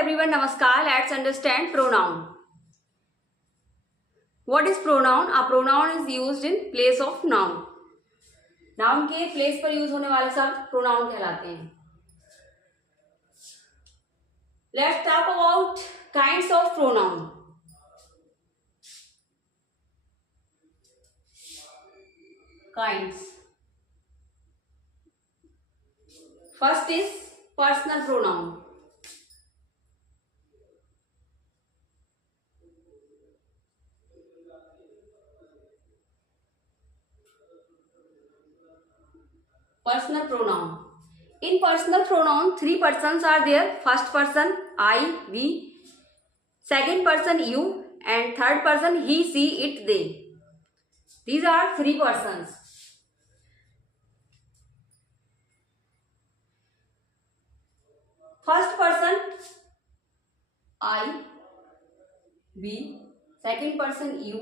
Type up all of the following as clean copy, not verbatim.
everyone, namaskar. Let's understand pronoun. What is pronoun? A pronoun is used in place of noun. Noun के place पर यूज होने वाले शब्द pronoun कहलाते हैं. Let's talk about kinds of pronoun. Kinds. First is personal pronoun. Personal pronoun. In personal pronoun, three persons are there. First person I, we. Second person you, and third person he, she, it, they. These are three persons. First person I, we. Second person you,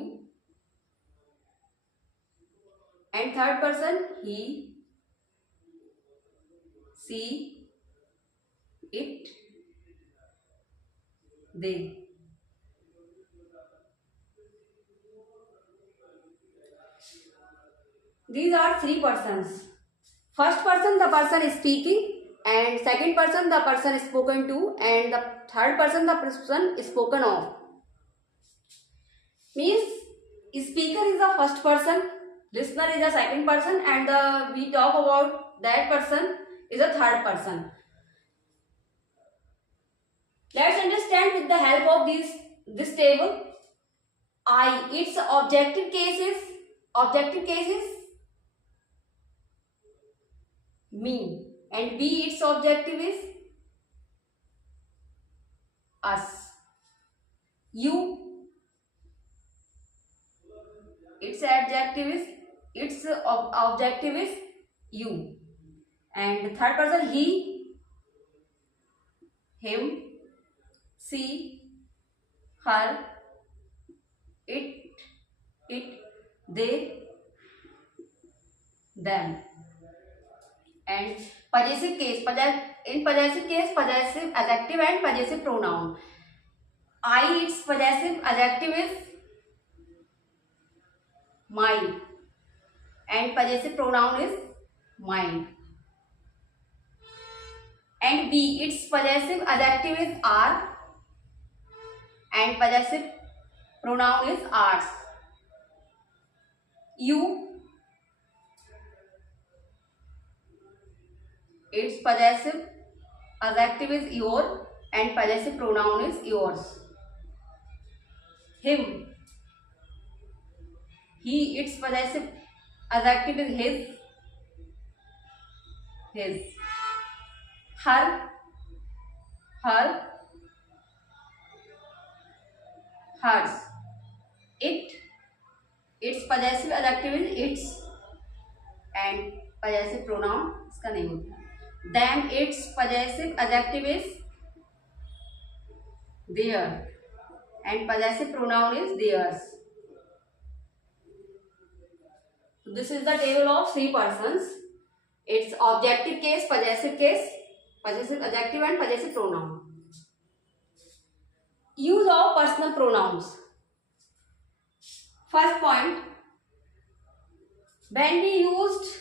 and third person he, she, it, they. These are three persons. First person, the person is speaking, and second person, the person is spoken to, and the third person, the person is spoken of. Means speaker is the first person, listener is the second person, and we talk about that person is a third person. Let's understand with the help of this table. I, its objective case is me, and we, its objective is us. You, its objective is you, and the third person he, him, she, her, it, they, them. And possessive case, in possessive case, possessive adjective and possessive pronoun. I, its possessive adjective is my, and possessive pronoun is mine. And we, its possessive adjective is our, and possessive pronoun is ours. You, its possessive adjective is your, and possessive pronoun is yours. Him, he, its possessive adjective is his. Her, hers. It, its possessive adjective is its, and possessive pronoun इसका नहीं होता. Them, its possessive adjective is their, and possessive pronoun is theirs. So this is the table of three persons. Its objective case, possessive adjective, and possessive pronoun. Use of personal pronouns. First point, when we used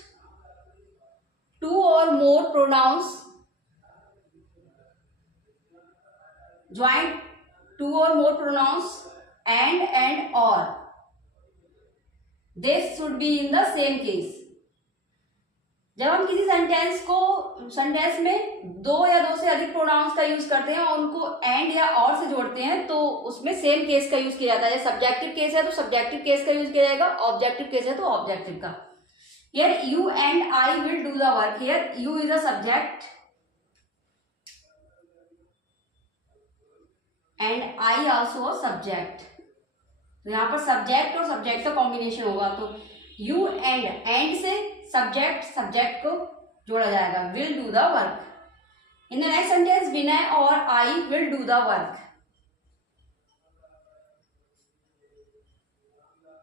two or more pronouns, join two or more pronouns and or, this should be in the same case. जब हम किसी सेंटेंस में दो या दो से अधिक प्रोनाउंस का यूज करते हैं और उनको एंड या और से जोड़ते हैं तो उसमें सेम केस का यूज किया जाता है. सब्जेक्टिव केस है तो सब्जेक्टिव केस का यूज किया जाएगा, ऑब्जेक्टिव केस है तो ऑब्जेक्टिव का. Here you and I will do the work. Here you is a subject and I also a subject. तो यहाँ पर सब्जेक्ट और सब्जेक्ट का कॉम्बिनेशन होगा. तो यू एंड से सब्जेक्ट को जोड़ा जाएगा. Will do the work. In the next sentence, Vinay और I will do the work.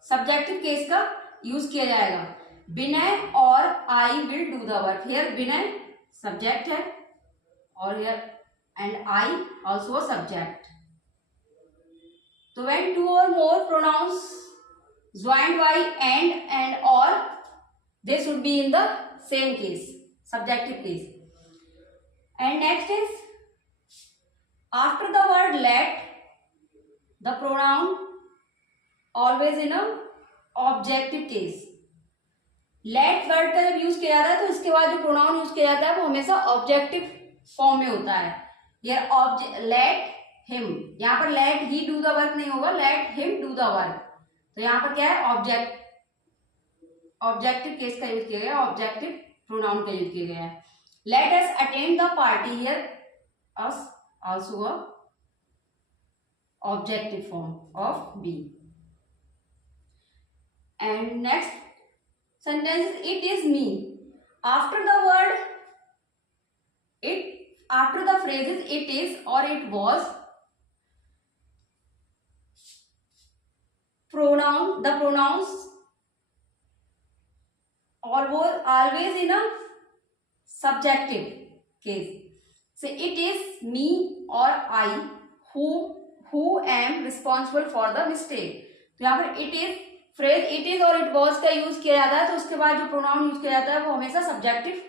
Subjective case का यूज किया जाएगा. विनय और I will do the work. Here Vinay subject है और here and I also a subject. So when two or more pronouns joined by and or, they should be in the same case, subjective case. And next is, after the word let, the pronoun always in a objective case. Let word का जब यूज किया जाता है तो इसके बाद जो pronoun use किया जाता है वो हमेशा ऑब्जेक्टिव फॉर्म में होता है. यार लेट हिम, यहाँ पर let he do the work नहीं होगा, let him do the work. तो यहाँ पर क्या है, ऑब्जेक्टिव केस का यूज किया गया, ऑब्जेक्टिव प्रोनाउन का यूज किया गया है. Let us attend the party, here us also a objective form of be. And next sentence is, it is me. After the word it, after the phrases it is or it was, the pronouns always in a subjective case. So it is me or I who am responsible for the mistake. तो यहाँ पर it is, phrase it is और it was का use किया जाता है तो उसके बाद जो प्रोनाउन यूज किया जाता है वो हमेशा सब्जेक्टिव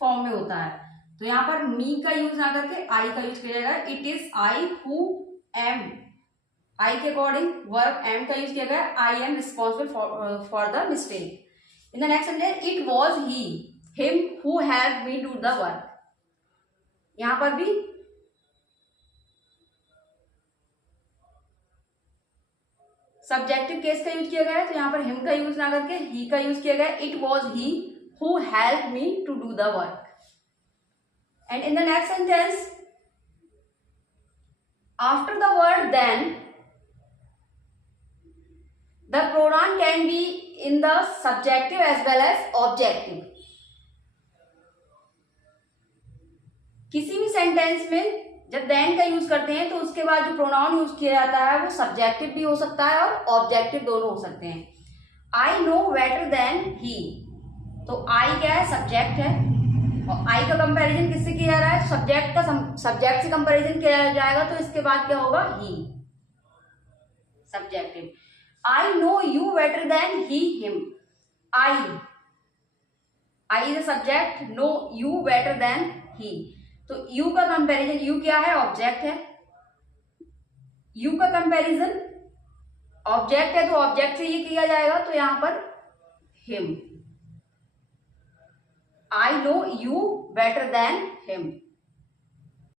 फॉर्म में होता है. तो यहाँ पर मी का यूज ना करके आई का यूज किया जाएगा. It is I who am, I के अकॉर्डिंग वर्ब एम का यूज किया गया. I am responsible for the mistake. In the next sentence, it was he him who helped me do the work. यहाँ पर भी subjective case का use किया गया है तो यहाँ पर हिम का यूज ना करके ही का यूज किया गया. It was he who help me to do the work. And in the next sentence, after the word then, the pronoun can be in the subjective as well as objective. किसी भी सेंटेंस में जब देन का यूज करते हैं तो उसके बाद जो प्रोनाउन यूज किया जाता है वो सब्जेक्टिव भी हो सकता है और ऑब्जेक्टिव दोनों हो सकते हैं. I know better than he, तो आई क्या है, सब्जेक्ट है और आई का कंपैरिजन किससे किया जा रहा है, सब्जेक्ट से कंपैरिजन किया जाएगा तो इसके बाद क्या होगा, he, subjective. I know you better than he him. I is a subject, know you better than he. तो यू का कंपैरिजन, यू क्या है, ऑब्जेक्ट है. यू का कंपैरिजन ऑब्जेक्ट है तो ऑब्जेक्ट से ये किया जाएगा तो यहां per him. I know you better than him.